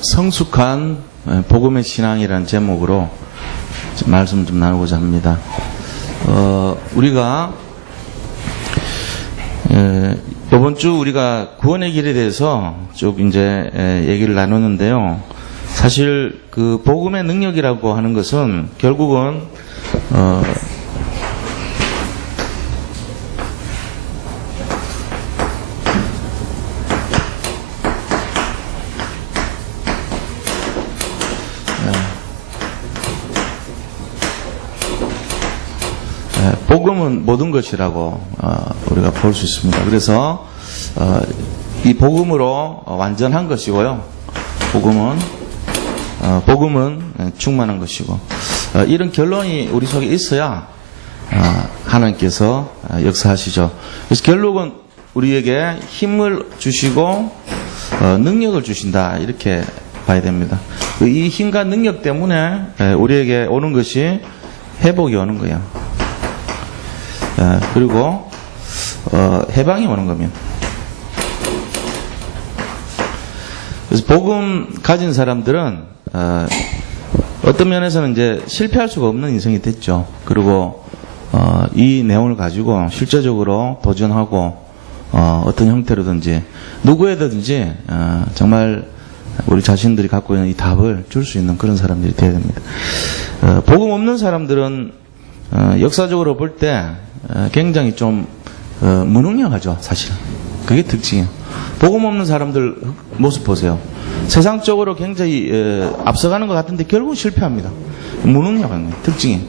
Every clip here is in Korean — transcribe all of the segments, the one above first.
성숙한 복음의 신앙이라는 제목으로 말씀 좀 나누고자 합니다. 우리가 이번 주 우리가 구원의 길에 대해서 쭉 이제 얘기를 나누는데요. 사실 그 복음의 능력이라고 하는 것은 결국은 복음은 모든 것이라고 우리가 볼 수 있습니다. 그래서 이 복음으로 완전한 것이고요. 복음은 충만한 것이고 이런 결론이 우리 속에 있어야 하나님께서 역사하시죠. 그래서 결국은 우리에게 힘을 주시고 능력을 주신다 이렇게 봐야 됩니다. 이 힘과 능력 때문에 우리에게 오는 것이 회복이 오는 거예요. 그리고 해방이 오는 겁니다. 그래서 복음 가진 사람들은 어떤 면에서는 이제 실패할 수가 없는 인생이 됐죠. 그리고 이 내용을 가지고 실제적으로 도전하고 어떤 형태로든지 누구에든지 정말 우리 자신들이 갖고 있는 이 답을 줄 수 있는 그런 사람들이 되어야 됩니다. 복음 없는 사람들은 역사적으로 볼 때 굉장히 좀 무능력하죠. 사실은 그게 특징이에요. 복음 없는 사람들 모습 보세요. 세상적으로 굉장히 앞서가는 것 같은데 결국 실패합니다. 무능력한 거예요. 특징이.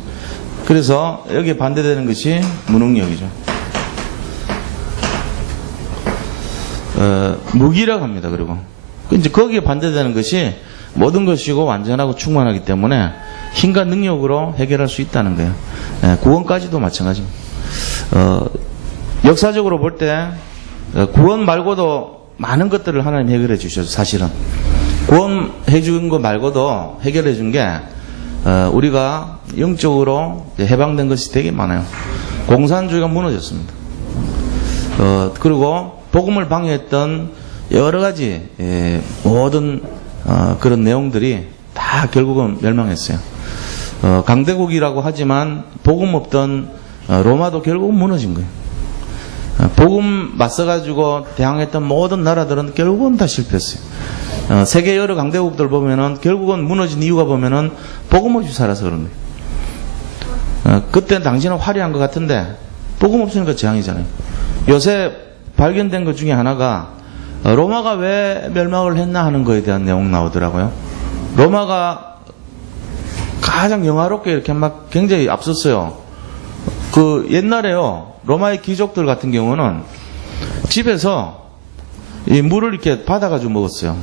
그래서 여기에 반대되는 것이 무능력이죠. 무기력합니다. 그리고 이제 거기에 반대되는 것이 모든 것이고 완전하고 충만하기 때문에 힘과 능력으로 해결할 수 있다는 거예요. 구원까지도 마찬가지입니다. 역사적으로 볼 때 구원 말고도 많은 것들을 하나님 해결해 주셔서 사실은 구원해 준 거 말고도 해결해 준 게 우리가 영적으로 해방된 것이 되게 많아요. 공산주의가 무너졌습니다. 그리고 복음을 방해했던 여러 가지 모든 그런 내용들이 다 결국은 멸망했어요. 강대국이라고 하지만 복음 없던 로마도 결국은 무너진 거예요. 복음 맞서가지고 대항했던 모든 나라들은 결국은 다 실패했어요. 세계 여러 강대국들 보면은 결국은 무너진 이유가 보면은 복음 없이 살아서 그런 거예요. 그때 당시는 화려한 것 같은데 복음 없으니까 재앙이잖아요. 요새 발견된 것 중에 하나가 로마가 왜 멸망을 했나 하는 거에 대한 내용 나오더라고요. 로마가 가장 영화롭게 이렇게 막 굉장히 앞섰어요. 그 옛날에요. 로마의 귀족들 같은 경우는 집에서 이 물을 이렇게 받아가지고 먹었어요.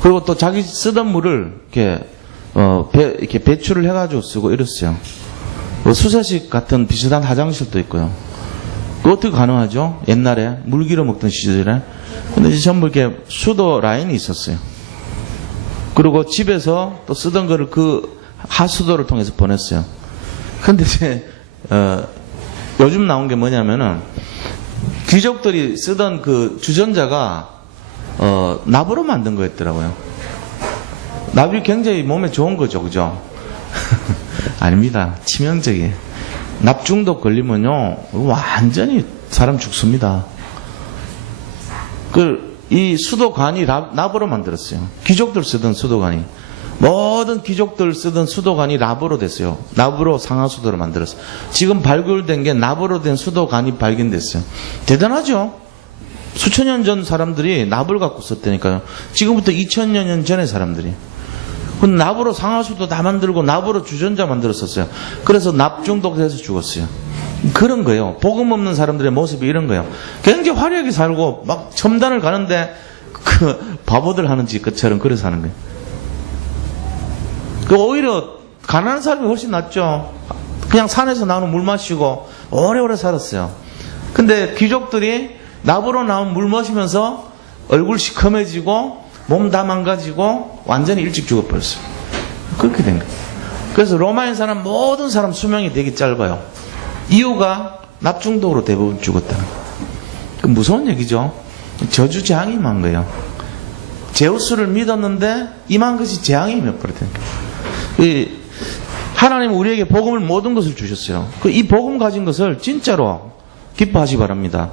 그리고 또 자기 쓰던 물을 이렇게 배출을 해가지고 쓰고 이랬어요. 수사식 같은 비슷한 화장실도 있고요. 그 어떻게 가능하죠? 옛날에 물 길어 먹던 시절에. 근데 이제 전부 이렇게 수도 라인이 있었어요. 그리고 집에서 또 쓰던 거를 그 하수도를 통해서 보냈어요. 근데 이제 요즘 나온 게 뭐냐면은 귀족들이 쓰던 그 주전자가 납으로 만든 거였더라고요. 납이 굉장히 몸에 좋은 거죠, 그죠? 아닙니다. 치명적이에요. 납 중독 걸리면요 완전히 사람 죽습니다. 이 수도관이 납으로 만들었어요. 귀족들 쓰던 수도관이. 모든 귀족들 쓰던 수도관이 납으로 됐어요. 납으로 상하수도를 만들었어요. 지금 발굴된 게 납으로 된 수도관이 발견됐어요. 대단하죠? 수천 년 전 사람들이 납을 갖고 썼다니까요. 지금부터 2000년 전의 사람들이. 납으로 상하수도 다 만들고 납으로 주전자 만들었었어요. 그래서 납 중독돼서 죽었어요. 그런 거예요. 복음 없는 사람들의 모습이 이런 거예요. 굉장히 화려하게 살고 막 첨단을 가는데 그 바보들 하는 짓처럼 그래서 하는 거예요. 오히려 가난한 사람이 훨씬 낫죠. 그냥 산에서 나오는 물 마시고 오래오래 살았어요. 근데 귀족들이 납으로 나온 물 마시면서 얼굴 시커매지고 몸 다 망가지고 완전히 일찍 죽어버렸어요. 그렇게 된 거예요. 그래서 로마인 사람 모든 사람 수명이 되게 짧아요. 이유가 납중독으로 대부분 죽었다는 거예요. 무서운 얘기죠. 저주재앙이 임한 거예요. 제우스를 믿었는데 임한 것이 재앙이 임해버렸다는 거예요. 하나님은 우리에게 복음을 모든 것을 주셨어요. 이 복음 가진 것을 진짜로 기뻐하시 바랍니다.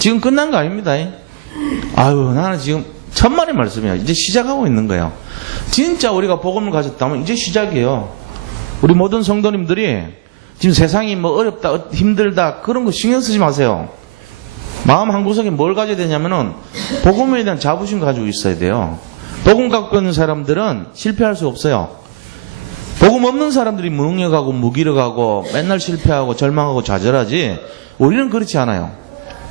지금 끝난 거 아닙니다. 아유, 나는 지금 천만의 말씀이야. 이제 시작하고 있는 거예요. 진짜 우리가 복음을 가졌다면 이제 시작이에요. 우리 모든 성도님들이 지금 세상이 뭐 어렵다, 힘들다 그런 거 신경 쓰지 마세요. 마음 한구석에 뭘 가져야 되냐면은 복음에 대한 자부심 가지고 있어야 돼요. 복음 갖고 있는 사람들은 실패할 수 없어요. 복음 없는 사람들이 무능력하고 무기력하고 맨날 실패하고 절망하고 좌절하지, 우리는 그렇지 않아요.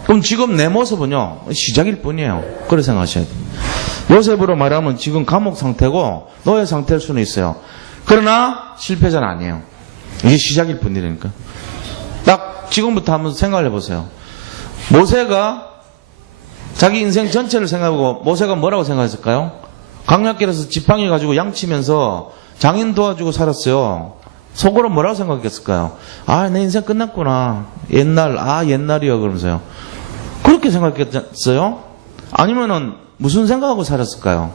그럼 지금 내 모습은요, 시작일 뿐이에요. 그렇게 생각하셔야 돼요. 요셉으로 말하면 지금 감옥 상태고 노예 상태일 수는 있어요. 그러나 실패자는 아니에요. 이게 시작일 뿐이라니까. 딱 지금부터 한번 생각을 해보세요. 모세가 자기 인생 전체를 생각하고 모세가 뭐라고 생각했을까요? 강약길에서 지팡이 가지고 양치면서 장인 도와주고 살았어요. 속으로 뭐라고 생각했을까요? 아, 내 인생 끝났구나. 옛날이요. 그러면서요. 그렇게 생각했어요? 아니면은 무슨 생각하고 살았을까요?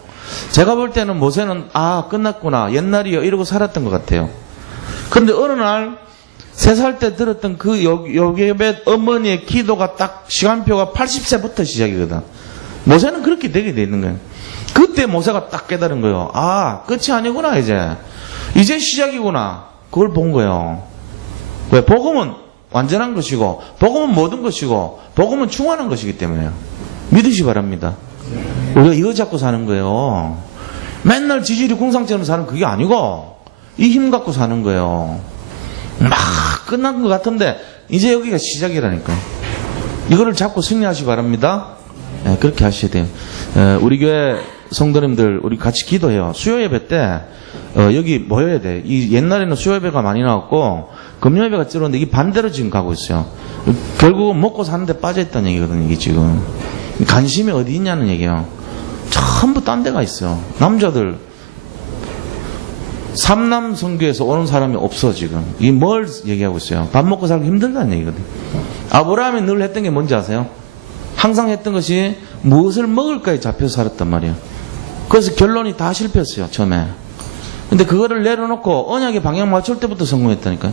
제가 볼 때는 모세는 끝났구나. 옛날이요. 이러고 살았던 것 같아요. 그런데 어느 날 3살 때 들었던 그 요셉의 어머니의 기도가 딱 시간표가 80세부터 시작이거든. 모세는 그렇게 되게 돼 있는 거예요. 그때 모세가 딱 깨달은 거예요. 끝이 아니구나, 이제 시작이구나. 그걸 본 거예요. 왜? 복음은 완전한 것이고, 복음은 모든 것이고, 복음은 충만한 것이기 때문에요. 믿으시 바랍니다. 우리가 이거 잡고 사는 거예요. 맨날 지질이 궁상처럼 사는 그게 아니고, 이 힘 갖고 사는 거예요. 막 끝난 것 같은데, 이제 여기가 시작이라니까요. 이거를 잡고 승리하시 바랍니다. 네, 그렇게 하셔야 돼요. 우리 교회 성도님들, 우리 같이 기도해요. 수요 예배 때, 여기 모여야 돼. 옛날에는 수요 예배가 많이 나왔고, 금요 예배가 줄었는데, 이 반대로 지금 가고 있어요. 결국은 먹고 사는데 빠져있다는 얘기거든요, 이게 지금. 관심이 어디 있냐는 얘기예요. 전부 딴 데가 있어요. 남자들, 삼남 선교에서 오는 사람이 없어, 지금. 이 뭘 얘기하고 있어요? 밥 먹고 살기 힘들다는 얘기거든요. 아브라함이 늘 했던 게 뭔지 아세요? 항상 했던 것이 무엇을 먹을까에 잡혀서 살았단 말이에요. 그래서 결론이 다 실패했어요, 처음에. 근데 그거를 내려놓고 언약의 방향 맞출 때부터 성공했다니까요.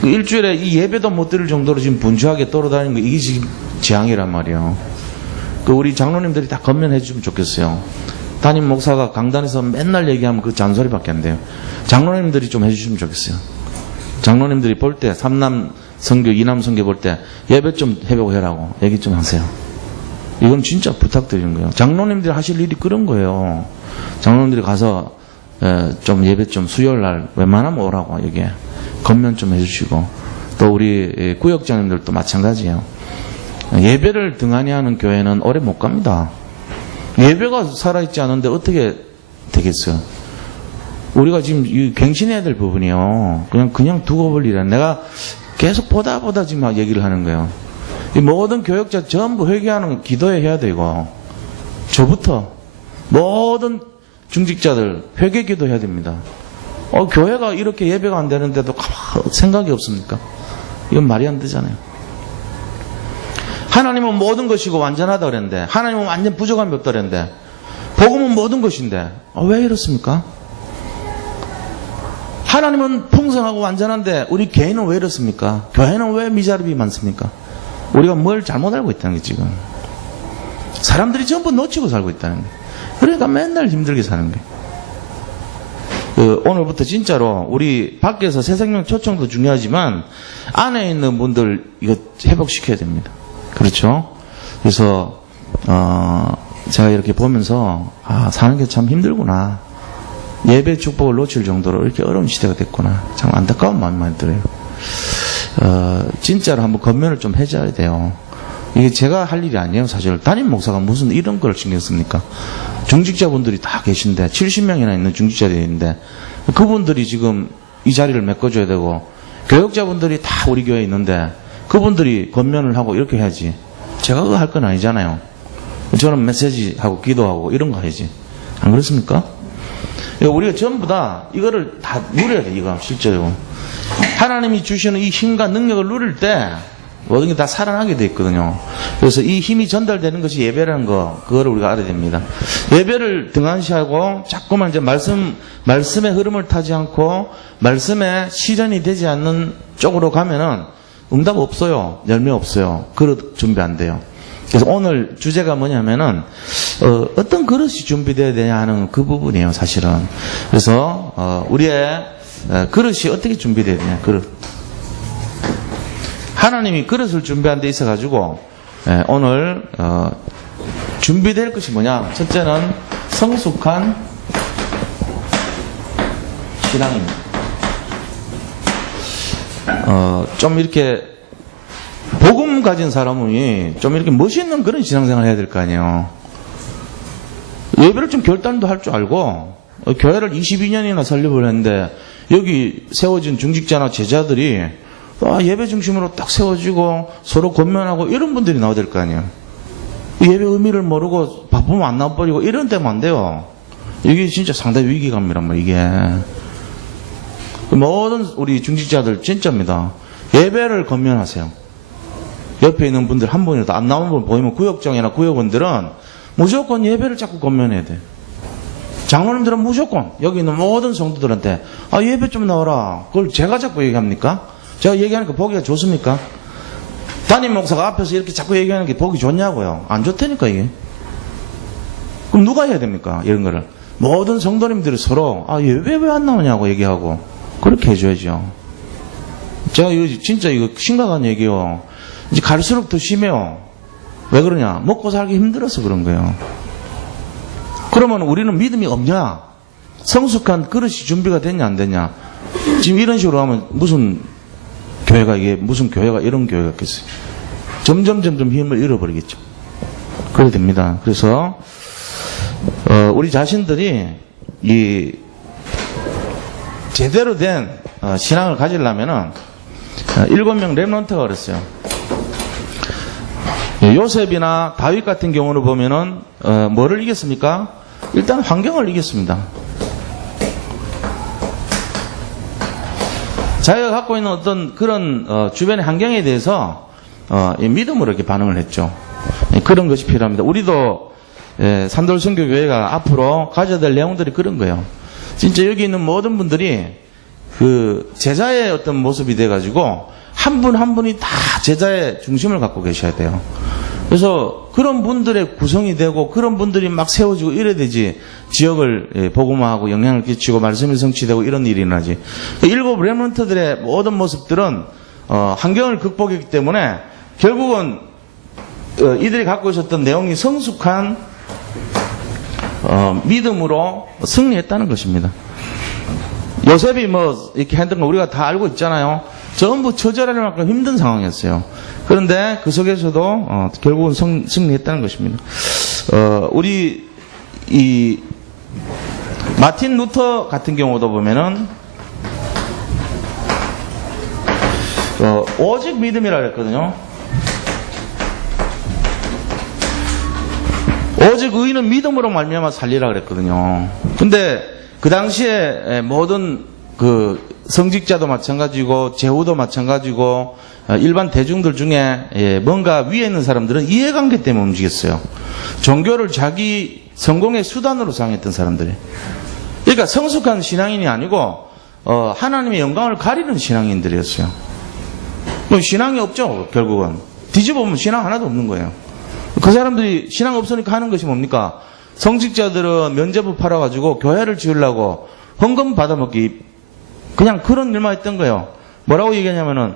그 일주일에 이 예배도 못 드릴 정도로 지금 분주하게 돌아다니는 거, 이게 지금 재앙이란 말이에요. 그 우리 장로님들이 다 건면해 주면 좋겠어요. 담임 목사가 강단에서 맨날 얘기하면 그 잔소리밖에 안 돼요. 장로님들이 좀 해주시면 좋겠어요. 장로님들이 볼 때, 3남 선교, 2남 선교 볼 때 예배 좀 해보고 해라고 얘기 좀 하세요. 이건 진짜 부탁드리는 거예요. 장로님들이 하실 일이 그런 거예요. 장로님들이 가서 좀 예배 좀 수요일 날 웬만하면 오라고 여기에 건면 좀 해주시고, 또 우리 구역장님들도 마찬가지예요. 예배를 등한히 하는 교회는 오래 못 갑니다. 예배가 살아있지 않은데 어떻게 되겠어요? 우리가 지금 갱신해야 될 부분이요. 그냥 두고 볼 일이야. 내가 계속 보다 지금 얘기를 하는 거예요. 이 모든 교역자 전부 회개하는 기도해야 되고, 저부터 모든 중직자들 회개 기도해야 됩니다. 교회가 이렇게 예배가 안 되는데도 생각이 없습니까? 이건 말이 안 되잖아요. 하나님은 모든 것이고 완전하다 그랬는데, 하나님은 완전 부족함이 없다 그랬는데, 복음은 모든 것인데 왜 이렇습니까? 하나님은 풍성하고 완전한데 우리 개인은 왜 이렇습니까? 교회는 왜 미자립이 많습니까? 우리가 뭘 잘못 알고 있다는 게 지금. 사람들이 전부 놓치고 살고 있다는 거예요. 그러니까 맨날 힘들게 사는 거예요. 오늘부터 진짜로 우리 밖에서 새 생명 초청도 중요하지만 안에 있는 분들 이거 회복시켜야 됩니다. 그렇죠? 그래서 제가 이렇게 보면서 사는 게 참 힘들구나. 예배 축복을 놓칠 정도로 이렇게 어려운 시대가 됐구나. 참 안타까운 마음이 많이 들어요. 진짜로 한번 건면을 좀 해줘야 돼요. 이게 제가 할 일이 아니에요, 사실. 담임 목사가 무슨 이런 걸 신경 씁니까? 중직자분들이 다 계신데, 70명이나 있는 중직자들이 있는데, 그분들이 지금 이 자리를 메꿔줘야 되고, 교역자분들이 다 우리 교회에 있는데, 그분들이 건면을 하고 이렇게 해야지. 제가 그거 할 건 아니잖아요. 저는 메시지하고 기도하고 이런 거 해야지. 안 그렇습니까? 우리가 전부 다 이거를 다 누려야 돼, 이거 실제로. 하나님이 주시는 이 힘과 능력을 누릴 때 모든 게 다 살아나게 돼 있거든요. 그래서 이 힘이 전달되는 것이 예배라는 거, 그거를 우리가 알아야 됩니다. 예배를 등한시하고 자꾸만 이제 말씀의 흐름을 타지 않고 말씀에 실현이 되지 않는 쪽으로 가면은 응답 없어요. 열매 없어요. 그릇 준비 안 돼요. 그래서 오늘 주제가 뭐냐면은 어떤 그릇이 준비되어야 되냐 하는 그 부분이에요, 사실은. 그래서 우리의 그릇이 어떻게 준비되어야 되냐, 그릇. 하나님이 그릇을 준비한 데 있어가지고 오늘 준비될 것이 뭐냐. 첫째는 성숙한 신앙입니다. 좀 이렇게 복음 가진 사람이 좀 이렇게 멋있는 그런 신앙생활을 해야 될 거 아니에요. 예배를 좀 결단도 할 줄 알고 교회를 22년이나 설립을 했는데 여기 세워진 중직자나 제자들이 예배 중심으로 딱 세워지고 서로 권면하고 이런 분들이 나와야 될 거 아니에요. 예배 의미를 모르고 바쁘면 안 나와버리고 이런 데면 안 돼요. 이게 진짜 상당히 위기감이란 말이에요, 이게. 모든 우리 중직자들 진짜입니다. 예배를 권면하세요. 옆에 있는 분들 한 분이라도 안 나오는 분 보이면 구역장이나 구역원들은 무조건 예배를 자꾸 권면해야 돼. 장로님들은 무조건 여기 있는 모든 성도들한테 예배 좀 나와라. 그걸 제가 자꾸 얘기합니까? 제가 얘기하니까 보기가 좋습니까? 담임 목사가 앞에서 이렇게 자꾸 얘기하는 게 보기 좋냐고요. 안 좋다니까 이게. 그럼 누가 해야 됩니까? 이런 거를. 모든 성도님들이 서로 예배 왜 안 나오냐고 얘기하고 그렇게 해줘야죠. 제가 이거 진짜 이거 심각한 얘기요. 이제 갈수록 더 심해요. 왜 그러냐? 먹고 살기 힘들어서 그런 거예요. 그러면 우리는 믿음이 없냐? 성숙한 그릇이 준비가 됐냐 안 됐냐? 지금 이런 식으로 하면 무슨 교회가 이런 교회가 있겠어요. 점점 힘을 잃어버리겠죠. 그래야 됩니다. 그래서 우리 자신들이 이 제대로 된 신앙을 가지려면은 7명 렘넌트가 그랬어요. 요셉이나 다윗 같은 경우를 보면은 뭐를 이겼습니까? 일단 환경을 이겼습니다. 자기가 갖고 있는 어떤 그런 주변의 환경에 대해서 믿음으로 이렇게 반응을 했죠. 그런 것이 필요합니다. 우리도 산돌선교교회가 앞으로 가져야 될 내용들이 그런 거예요. 진짜 여기 있는 모든 분들이 그 제자의 어떤 모습이 돼가지고 한 분 한 분이 다 제자의 중심을 갖고 계셔야 돼요. 그래서 그런 분들의 구성이 되고 그런 분들이 막 세워지고 이래야 되지 지역을 복음화하고 영향을 끼치고 말씀이 성취되고 이런 일이 일어나지. 7 렘넌트들의 모든 모습들은 환경을 극복했기 때문에 결국은 이들이 갖고 있었던 내용이 성숙한 믿음으로 승리했다는 것입니다. 요셉이 뭐 이렇게 했던 거 우리가 다 알고 있잖아요. 전부 처절할 만큼 힘든 상황이었어요. 그런데 그 속에서도 결국은 승리했다는 것입니다. 우리 이 마틴 루터 같은 경우도 보면은 오직 믿음이라 그랬거든요. 오직 의인은 믿음으로 말미암아 살리라 그랬거든요. 근데 그 당시에 모든 그 성직자도 마찬가지고 제후도 마찬가지고 일반 대중들 중에 뭔가 위에 있는 사람들은 이해관계 때문에 움직였어요. 종교를 자기 성공의 수단으로 사용했던 사람들이. 그러니까 성숙한 신앙인이 아니고 하나님의 영광을 가리는 신앙인들이었어요. 신앙이 없죠, 결국은. 뒤집어보면 신앙 하나도 없는 거예요. 그 사람들이 신앙 없으니까 하는 것이 뭡니까? 성직자들은 면제부 팔아가지고 교회를 지으려고 헌금 받아먹기, 그냥 그런 일만 했던 거예요. 뭐라고 얘기하냐면은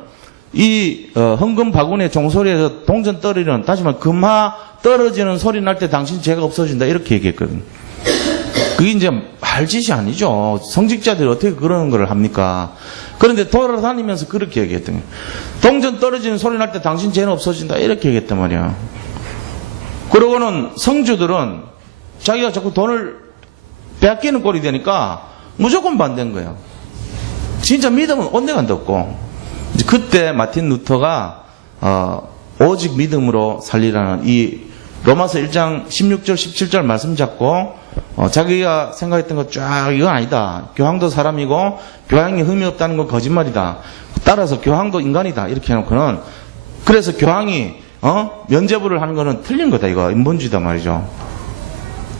이 헌금 바구니에 종소리에서 동전 떨어지는, 다시 말해 금화 떨어지는 소리 날 때 당신 죄가 없어진다, 이렇게 얘기했거든요. 그게 이제 할 짓이 아니죠. 성직자들이 어떻게 그런 걸 합니까? 그런데 돌아다니면서 그렇게 얘기했던 거예요. 동전 떨어지는 소리 날 때 당신 죄는 없어진다, 이렇게 얘기했단 말이야. 그러고는 성주들은 자기가 자꾸 돈을 빼앗기는 꼴이 되니까 무조건 반대인 거예요. 진짜 믿음은 온데간도 없고. 이제 그때 마틴 루터가 오직 믿음으로 살리라는 이 로마서 1장 16절 17절 말씀 잡고 자기가 생각했던 거 쫙 이건 아니다. 교황도 사람이고 교황이 흠이 없다는 건 거짓말이다. 따라서 교황도 인간이다. 이렇게 해놓고는 그래서 교황이 면죄부를 하는 거는 틀린 거다 이거 인본주의다 말이죠.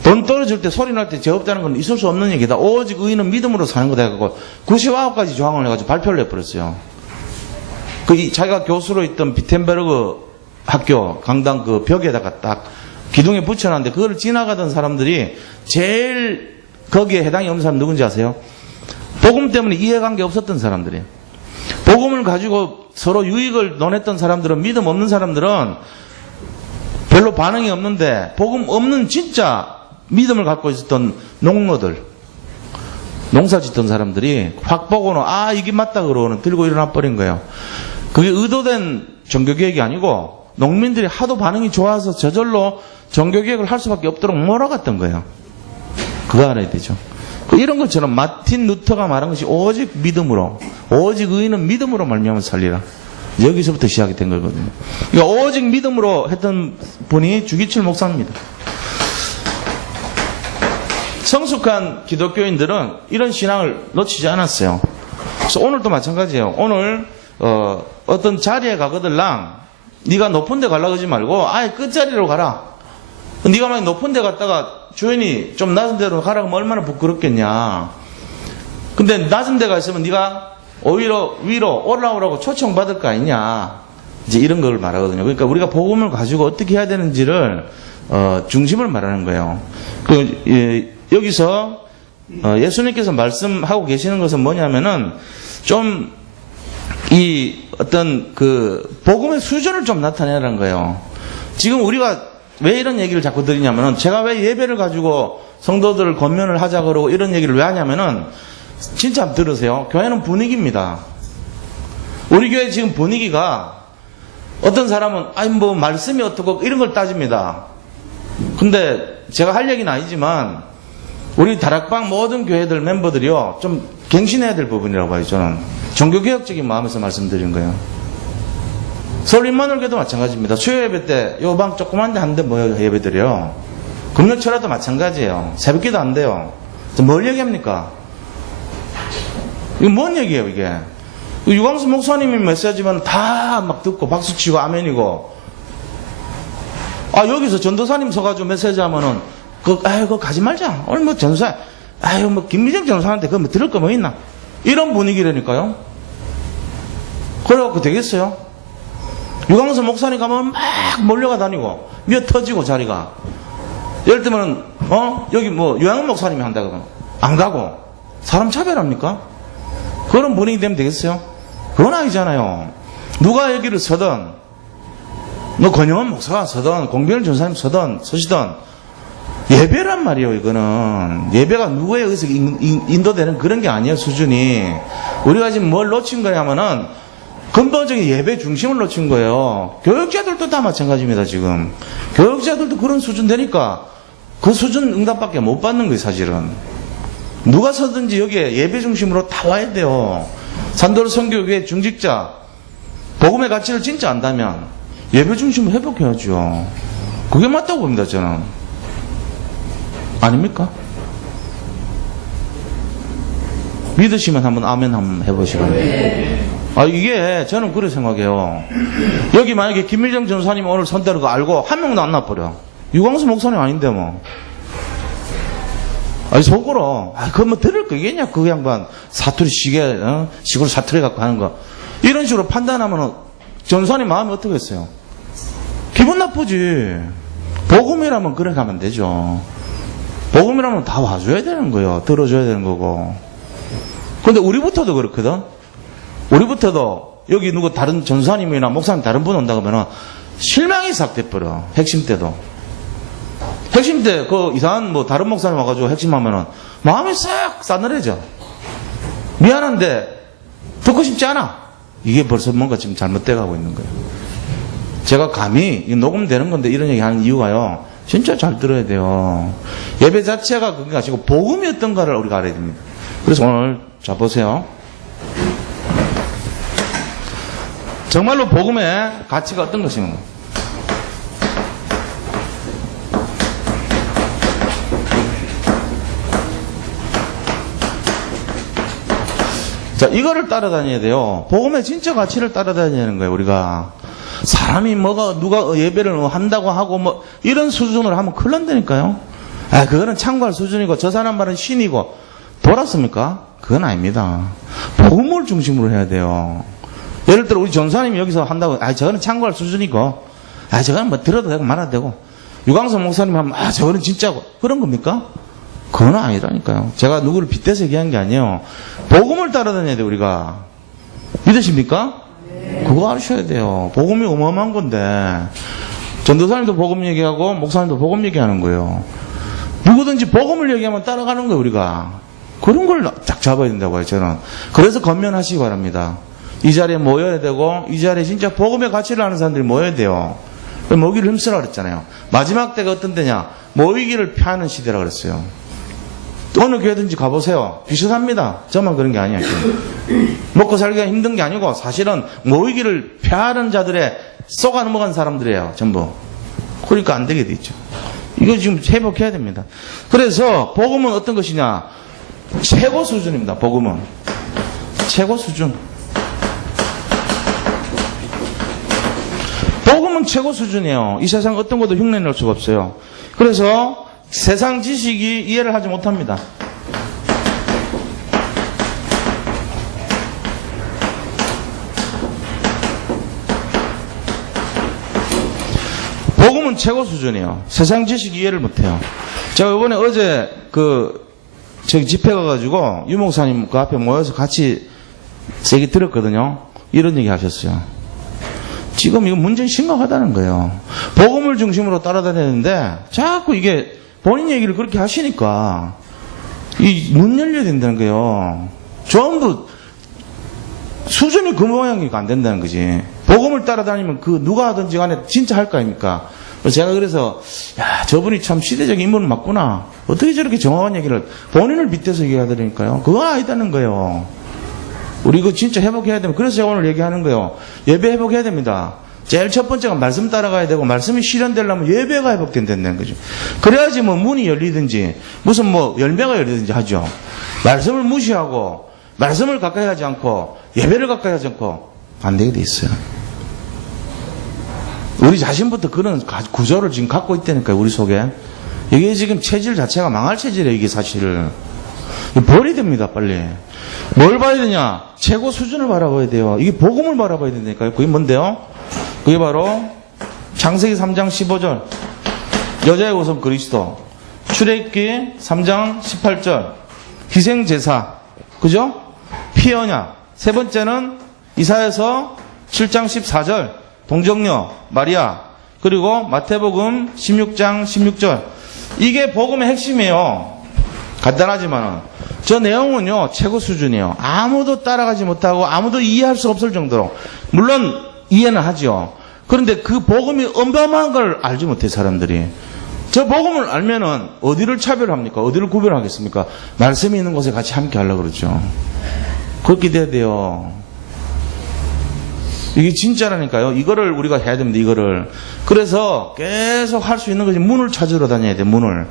돈 떨어질 때 소리 날 때 죄 없다는 건 있을 수 없는 얘기다. 오직 의인은 믿음으로 사는 거다 해갖고 99가지 조항을 해가지고 발표를 해버렸어요. 자기가 교수로 있던 비텐베르그 학교 강당 그 벽에다가 딱 기둥에 붙여놨는데 그걸 지나가던 사람들이 제일 거기에 해당이 없는 사람 누군지 아세요? 복음 때문에 이해관계 없었던 사람들이에요. 복음을 가지고 서로 유익을 논했던 사람들은, 믿음 없는 사람들은 별로 반응이 없는데, 복음 없는 진짜 믿음을 갖고 있었던 농노들, 농사 짓던 사람들이 확 보고는 이게 맞다 그러고는 들고 일어나 버린 거예요. 그게 의도된 종교개혁이 아니고 농민들이 하도 반응이 좋아서 저절로 종교개혁을 할 수밖에 없도록 몰아갔던 거예요. 그거 알아야 되죠. 이런 것처럼 마틴 루터가 말한 것이 오직 믿음으로, 오직 의인은 믿음으로 말미암아 살리라. 여기서부터 시작이 된 거거든요. 그러니까 오직 믿음으로 했던 분이 주기철 목사입니다. 성숙한 기독교인들은 이런 신앙을 놓치지 않았어요. 그래서 오늘도 마찬가지예요. 오늘 어떤 자리에 가거들랑 네가 높은 데 가려고 하지 말고 아예 끝자리로 가라. 네가 만약 높은 데 갔다가 주인이 좀 낮은 데로 가라고 하면 얼마나 부끄럽겠냐. 근데 낮은 데가 있으면 네가 오히려 위로 올라오라고 초청받을 거 아니냐. 이제 이런 걸 말하거든요. 그러니까 우리가 복음을 가지고 어떻게 해야 되는지를 중심을 말하는 거예요. 여기서 예수님께서 말씀하고 계시는 것은 뭐냐면은 좀 이 어떤 그 복음의 수준을 좀 나타내라는 거예요. 지금 우리가 왜 이런 얘기를 자꾸 드리냐면은, 제가 왜 예배를 가지고 성도들을 권면을 하자 그러고 이런 얘기를 왜 하냐면은, 진짜 한번 들으세요. 교회는 분위기입니다. 우리 교회 지금 분위기가, 어떤 사람은 뭐 말씀이 어떻고 이런 걸 따집니다. 근데 제가 할 얘기는 아니지만 우리 다락방 모든 교회들 멤버들이요 좀 갱신해야 될 부분이라고 봐요. 저는 종교개혁적인 마음에서 말씀드린 거예요. 서울 임마누엘교회도 마찬가지입니다. 수요 예배 때 요 방 조그만 데 한 대 모여 예배드려요. 금요철에도 마찬가지예요. 새벽기도 안 돼요. 뭘 얘기합니까? 이거 뭔 얘기예요 이게? 유광수 목사님이 메시지면 다 막 듣고 박수치고 아멘이고, 여기서 전도사님 서가지고 메시지 하면은 그거 가지 말자. 오늘 뭐 전도사 뭐 김미정 전도사한테 그거 뭐 들을 거 뭐 있나? 이런 분위기라니까요. 그래갖고 되겠어요? 유광수 목사님 가면 막 몰려가 다니고 몇 터지고 자리가 예를 들면 여기 뭐 유양은 목사님이 한다 그러면 안 가고 사람 차별합니까? 그런 분위기 되면 되겠어요? 그건 아니잖아요. 누가 여기를 서든 뭐 권영원 목사가 서든 공병일 전사님 서시든 예배란 말이에요. 이거는 예배가 누구에 의해서 인도되는 그런 게 아니에요. 수준이. 우리가 지금 뭘 놓친 거냐면은 근본적인 예배 중심을 놓친 거예요. 교육자들도 다 마찬가지입니다. 지금 교육자들도 그런 수준 되니까 그 수준 응답밖에 못 받는 거예요. 사실은 누가 서든지 여기에 예배 중심으로 다 와야 돼요. 산도로 선교교회 중직자 복음의 가치를 진짜 안다면 예배 중심을 회복해야죠. 그게 맞다고 봅니다. 저는. 아닙니까? 믿으시면 한번 아멘 한번 해보시고요. 이게 저는 그렇게 생각해요. 여기 만약에 김미정 전사님 오늘 선대로 거 알고 한 명도 안 나버려. 유광수 목사님 아닌데 뭐. 속으로 그거 뭐 들을 거겠냐 그 양반 사투리 시골 사투리 갖고 하는 거 이런 식으로 판단하면 전사님 마음이 어떻겠어요? 기분 나쁘지. 복음이라면 그래 가면 되죠. 복음이라면 다 와줘야 되는 거예요. 들어줘야 되는 거고. 그런데 우리부터도 그렇거든. 우리부터도 여기 누구 다른 전사님이나 목사님 다른 분 온다 그러면 실망이 싹 돼버려. 핵심 때도. 핵심 때 그 이상한 뭐 다른 목사님 와가지고 핵심하면은 마음이 싹 싸늘해져. 미안한데 듣고 싶지 않아. 이게 벌써 뭔가 지금 잘못돼 가고 있는 거예요. 제가 감히 녹음되는 건데 이런 얘기 하는 이유가요. 진짜 잘 들어야 돼요. 예배 자체가 그게 아니고 복음이 어떤가를 우리가 알아야 됩니다. 그래서 오늘 자 보세요. 정말로 복음의 가치가 어떤 것인가. 자, 이거를 따라다녀야 돼요. 복음의 진짜 가치를 따라다니는 거예요, 우리가. 사람이 누가 예배를 한다고 하고 뭐 이런 수준으로 하면 큰일 난다니까요. 그거는 참고할 수준이고 저 사람 말은 신이고 돌았습니까? 그건 아닙니다. 복음을 중심으로 해야 돼요. 예를 들어 우리 전사님이 여기서 한다고 저거는 참고할 수준이고 저거는 뭐 들어도 되고 말아도 되고 유광석 목사님 하면 저거는 진짜고 그런 겁니까? 그건 아니라니까요. 제가 누구를 빗대서 얘기한 게 아니에요. 복음을 따라다녀야 돼요, 우리가. 믿으십니까? 그거 아셔야 돼요. 복음이 어마어마한 건데 전도사님도 복음 얘기하고 목사님도 복음 얘기하는 거예요. 누구든지 복음을 얘기하면 따라가는 거예요, 우리가. 그런 걸 딱 잡아야 된다고 해요, 저는. 그래서 건면하시기 바랍니다. 이 자리에 모여야 되고 이 자리에 진짜 복음의 가치를 아는 사람들이 모여야 돼요. 모이기를 힘쓰라 그랬잖아요. 마지막 때가 어떤 때냐? 모이기를 피하는 시대라 그랬어요. 어느 교회든지 가보세요. 비슷합니다. 저만 그런 게 아니에요. 먹고 살기가 힘든 게 아니고 사실은 모이기를 피하는 자들의 쏘가 넘어간 사람들이에요. 전부. 그러니까 안 되게 돼 있죠. 이거 지금 회복해야 됩니다. 그래서 복음은 어떤 것이냐? 최고 수준입니다. 복음은. 최고 수준. 복음은 최고 수준이에요. 이 세상 어떤 것도 흉내낼 수가 없어요. 그래서 세상 지식이 이해를 하지 못합니다. 복음은 최고 수준이에요. 세상 지식이 이해를 못해요. 제가 이번에 어제 저기 집회 가가지고 유 목사님 그 앞에 모여서 같이 얘기 들었거든요. 이런 얘기 하셨어요. 지금 이거 문제는 심각하다는 거예요. 복음을 중심으로 따라다니는데 자꾸 이게 본인 얘기를 그렇게 하시니까 이 문 열려야 된다는 거예요. 전부 수준이 그 모양이니까 안 된다는 거지. 복음을 따라다니면 누가 하든지 간에 진짜 할 거 아닙니까? 제가 그래서 저분이 참 시대적 인물은 맞구나. 어떻게 저렇게 정확한 얘기를 본인을 빗대서 얘기하더라니까요. 그거 아니다는 거예요. 우리 이거 진짜 회복해야 되면 그래서 제가 오늘 얘기하는 거예요. 예배 회복해야 됩니다. 제일 첫 번째가 말씀 따라가야 되고 말씀이 실현되려면 예배가 회복된다는 거죠. 그래야지 뭐 문이 열리든지 무슨 뭐 열매가 열리든지 하죠. 말씀을 무시하고 말씀을 가까이 하지 않고 예배를 가까이 하지 않고 안 되게 돼 있어요. 우리 자신부터 그런 구조를 지금 갖고 있다니까요. 우리 속에. 이게 지금 체질 자체가 망할 체질이에요. 이게 사실. 버려야 됩니다. 빨리. 뭘 봐야 되냐? 최고 수준을 바라봐야 돼요. 이게 복음을 바라봐야 된다니까요. 그게 뭔데요? 그게 바로 창세기 3장 15절 여자의 우선 그리스도, 출애굽기 3장 18절 희생제사, 그죠? 피 언약. 세 번째는 이사야서 7장 14절 동정녀 마리아, 그리고 마태복음 16장 16절. 이게 복음의 핵심이에요. 간단하지만은 저 내용은요 최고 수준이에요. 아무도 따라가지 못하고 아무도 이해할 수 없을 정도로. 물론 이해는 하죠. 그런데 그 복음이 어마어마한 걸 알지 못해 사람들이. 저 복음을 알면은 어디를 차별합니까? 어디를 구별하겠습니까? 말씀이 있는 곳에 같이 함께 하려고 그러죠. 그렇게 돼야 돼요. 이게 진짜라니까요. 이거를 우리가 해야 됩니다. 이거를. 그래서 계속 할 수 있는 것이 문을 찾으러 다녀야 돼. 문을.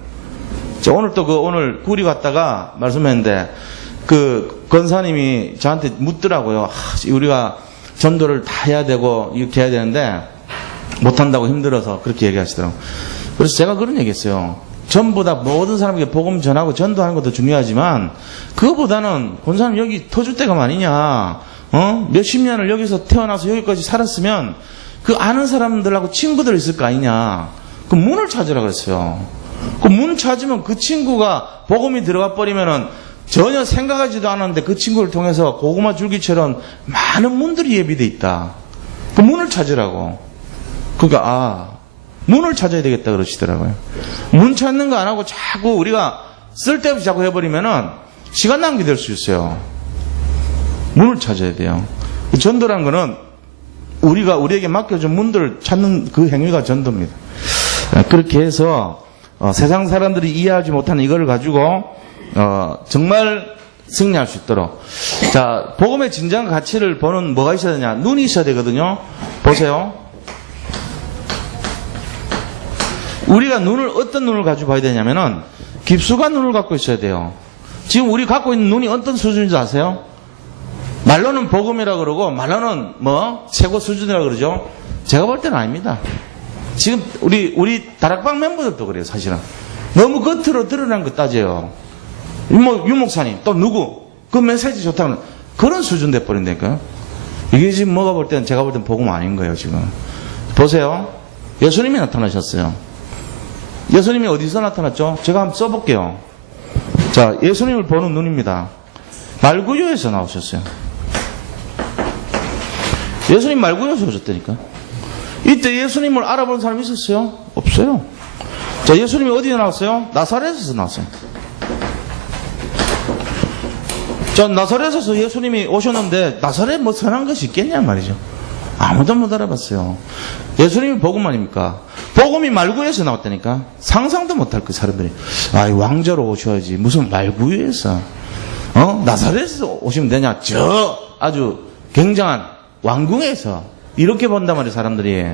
오늘 또 오늘 구리 갔다가 말씀했는데 권사님이 저한테 묻더라고요. 우리가 전도를 다 해야 되고 이렇게 해야 되는데 못한다고 힘들어서 그렇게 얘기하시더라고요. 그래서 제가 그런 얘기했어요. 전부 다 모든 사람에게 복음 전하고 전도하는 것도 중요하지만 그거보다는 권사님 여기 터줄 데가 많으냐. 몇십 년을 여기서 태어나서 여기까지 살았으면 그 아는 사람들하고 친구들 있을 거 아니냐. 그 문을 찾으라 그랬어요. 그 문 찾으면 그 친구가 복음이 들어가 버리면은 전혀 생각하지도 않았는데 그 친구를 통해서 고구마 줄기처럼 많은 문들이 예비돼 있다. 그 문을 찾으라고. 그러니까 문을 찾아야 되겠다 그러시더라고요. 문 찾는 거 안 하고 자꾸 우리가 쓸데없이 자꾸 해버리면은 시간 낭비될 수 있어요. 문을 찾아야 돼요. 전도란 거는 우리에게 맡겨준 문들을 찾는 그 행위가 전도입니다. 그렇게 해서 세상 사람들이 이해하지 못하는 이거를 가지고 정말 승리할 수 있도록. 자, 복음의 진정 가치를 보는 뭐가 있어야 되냐? 눈이 있어야 되거든요. 보세요. 우리가 어떤 눈을 가지고 봐야 되냐면은 깊숙한 눈을 갖고 있어야 돼요. 지금 우리 갖고 있는 눈이 어떤 수준인지 아세요? 말로는 복음이라 그러고 말로는 뭐 최고 수준이라 그러죠. 제가 볼 때는 아닙니다. 지금 우리 다락방 멤버들도 그래요. 사실은 너무 겉으로 드러난 거 따져요. 뭐 유 목사님 또 누구 그 메시지 좋다는 그런 수준 돼 버린다니까요. 이게 지금 뭐가 볼 때는 제가 볼 때는 복음 아닌 거예요. 지금 보세요. 예수님이 나타나셨어요. 예수님이 어디서 나타났죠? 제가 한번 써볼게요. 자, 예수님을 보는 눈입니다. 말구유에서 나오셨어요. 예수님 말구유에서 오셨다니까. 이때 예수님을 알아본 사람이 있었어요? 없어요. 자, 예수님이 어디에 나왔어요? 나사렛에서 나왔어요. 자, 나사렛에서 예수님이 오셨는데 나사렛 뭐 선한 것이 있겠냐 말이죠. 아무도 못 알아봤어요. 예수님이 복음 아닙니까? 복음이 말구유에서 나왔다니까. 상상도 못할 그 사람들이. 아, 왕자로 오셔야지. 무슨 말구유에서 나사렛에서 오시면 되냐? 저 아주 굉장한 왕궁에서 이렇게 본단 말이에요. 사람들이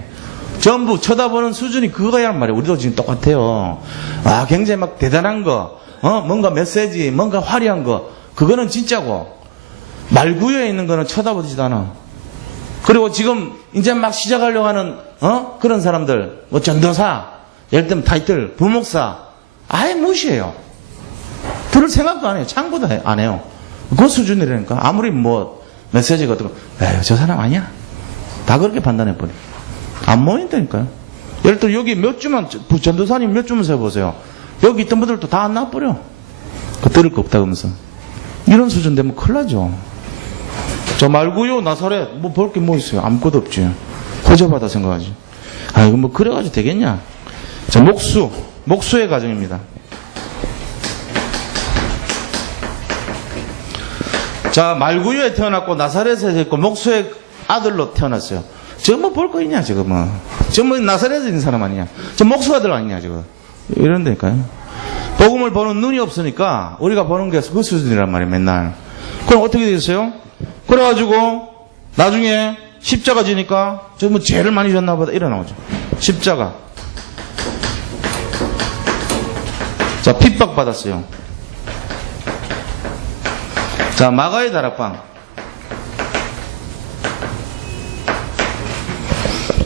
전부 쳐다보는 수준이 그거야 말이에요. 우리도 지금 똑같아요. 아, 굉장히 막 대단한 거, 뭔가 메시지, 뭔가 화려한 거, 그거는 진짜고 말구유에 있는 거는 쳐다보지도 않아. 그리고 지금 이제 막 시작하려고 하는 그런 사람들, 뭐 전도사, 예를 들면 타이틀, 부목사, 아예 무시해요. 들을 생각도 안 해요. 창고도 안 해요. 그 수준이라니까. 아무리 뭐 메시지가 어떻고, 에휴, 저 사람 아니야. 다 그렇게 판단해버려. 안 모인다니까요. 예를 들어 여기 몇 주만, 전도사님 몇 주만 세보세요. 여기 있던 분들도 다 안 나와버려. 그 들을 거 없다 그러면서. 이런 수준 되면 큰일 나죠. 저 말구유, 나사렛, 뭐 볼 게 뭐 있어요. 아무것도 없지. 호재받아 생각하지. 아, 이거 뭐 그래가지고 되겠냐. 자, 목수의 가정입니다. 자, 말구유에 태어났고 나사렛에 있고 목수의 아들로 태어났어요. 저 뭐 볼 거 있냐 지금 뭐. 저 뭐 나사렛에 있는 사람 아니냐. 저 목수 아들 아니냐 지금. 이런다니까요. 복음을 보는 눈이 없으니까 우리가 보는 게 그 수준이란 말이에요. 맨날. 그럼 어떻게 되겠어요? 그래가지고 나중에 십자가 지니까 저 뭐 죄를 많이 졌나 보다 일어나오죠. 십자가. 자, 핍박 받았어요. 자, 마가의 다락방.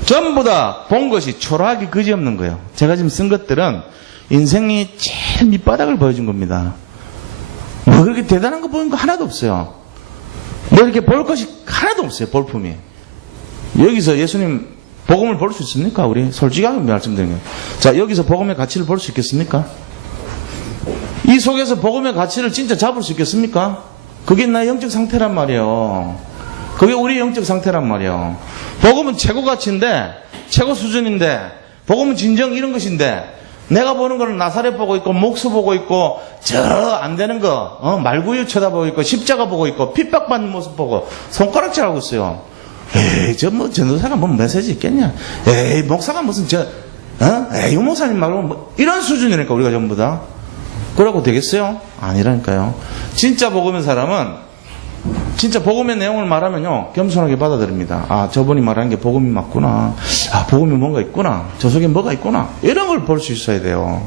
전부 다 본 것이 초라하기 그지없는 거예요. 제가 지금 쓴 것들은 인생이 제일 밑바닥을 보여준 겁니다. 뭐 그렇게 대단한 거 보는 거 하나도 없어요. 뭐 이렇게 볼 것이 하나도 없어요. 볼품이. 여기서 예수님 복음을 볼 수 있습니까? 우리 솔직하게 말씀드리는 거예요. 자, 여기서 복음의 가치를 볼 수 있겠습니까? 이 속에서 복음의 가치를 진짜 잡을 수 있겠습니까? 그게 나의 영적 상태란 말이에요. 그게 우리의 영적 상태란 말이에요. 복음은 최고 가치인데, 최고 수준인데, 복음은 진정 이런 것인데, 내가 보는 거는 나사렛 보고 있고, 목수 보고 있고, 저 안 되는 거, 말구유 쳐다보고 있고, 십자가 보고 있고, 핍박받는 모습 보고, 손가락질하고 있어요. 에이, 저 뭐 전도사가 뭐 메시지 있겠냐? 에이, 목사가 무슨 에이, 목사님 말고 뭐 이런 수준이니까 우리가 전부 다. 그러고 되겠어요? 아니라니까요. 진짜 복음의 사람은 진짜 복음의 내용을 말하면요 겸손하게 받아들입니다. 아, 저분이 말하는 게 복음이 맞구나. 아, 복음이 뭔가 있구나. 저 속에 뭐가 있구나. 이런 걸 볼 수 있어야 돼요.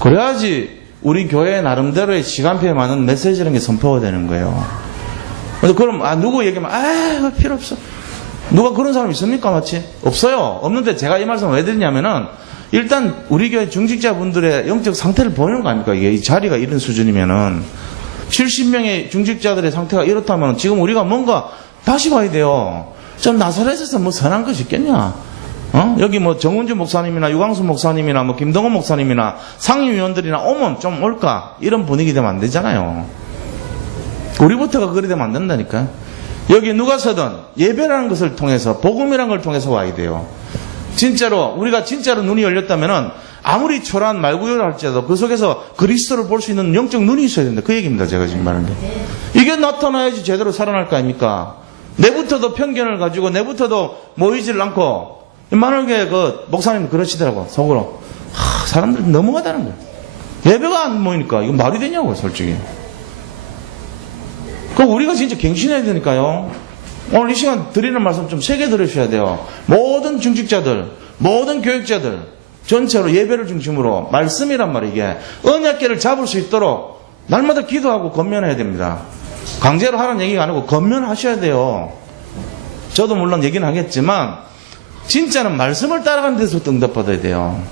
그래야지 우리 교회 나름대로의 시간표에 맞는 메시지라는 게 선포가 되는 거예요. 근데 그럼 누구 얘기하면 필요 없어. 누가 그런 사람 있습니까? 마치 없어요. 없는데 제가 이 말씀 왜 드리냐면은 일단 우리 교회 중직자분들의 영적 상태를 보는 거 아닙니까? 이게 이 자리가 이런 수준이면은 70명의 중직자들의 상태가 이렇다면 지금 우리가 뭔가 다시 봐야 돼요. 좀 나사렛에서 뭐 선한 것이 있겠냐? 여기 뭐 정은주 목사님이나 유광수 목사님이나 뭐 김동원 목사님이나 상임위원들이나 오면 좀 올까? 이런 분위기 되면 안 되잖아요. 우리부터가 그리 되면 안 된다니까. 여기 누가 서든 예배라는 것을 통해서 복음이라는 걸 통해서 와야 돼요. 진짜로 우리가 진짜로 눈이 열렸다면은 아무리 초라한 말구유를 할지라도 그 속에서 그리스도를 볼 수 있는 영적 눈이 있어야 된다. 그 얘기입니다. 제가 지금 말하는 게. 이게 나타나야지 제대로 살아날 거 아닙니까? 내부터도 편견을 가지고 내부터도 모이질 않고 만약에 그 목사님 그러시더라고 속으로 사람들 너무하다는 거예요. 예배가 안 모이니까 이거 말이 되냐고 솔직히. 그럼 우리가 진짜 갱신해야 되니까요. 오늘 이 시간 드리는 말씀 좀 세게 들으셔야 돼요. 모든 중직자들, 모든 교육자들 전체로 예배를 중심으로 말씀이란 말이에요. 이게 언약궤를 잡을 수 있도록 날마다 기도하고 권면해야 됩니다. 강제로 하라는 얘기가 아니고 건면하셔야 돼요. 저도 물론 얘기는 하겠지만 진짜는 말씀을 따라가는 데서부터 응답받아야 돼요.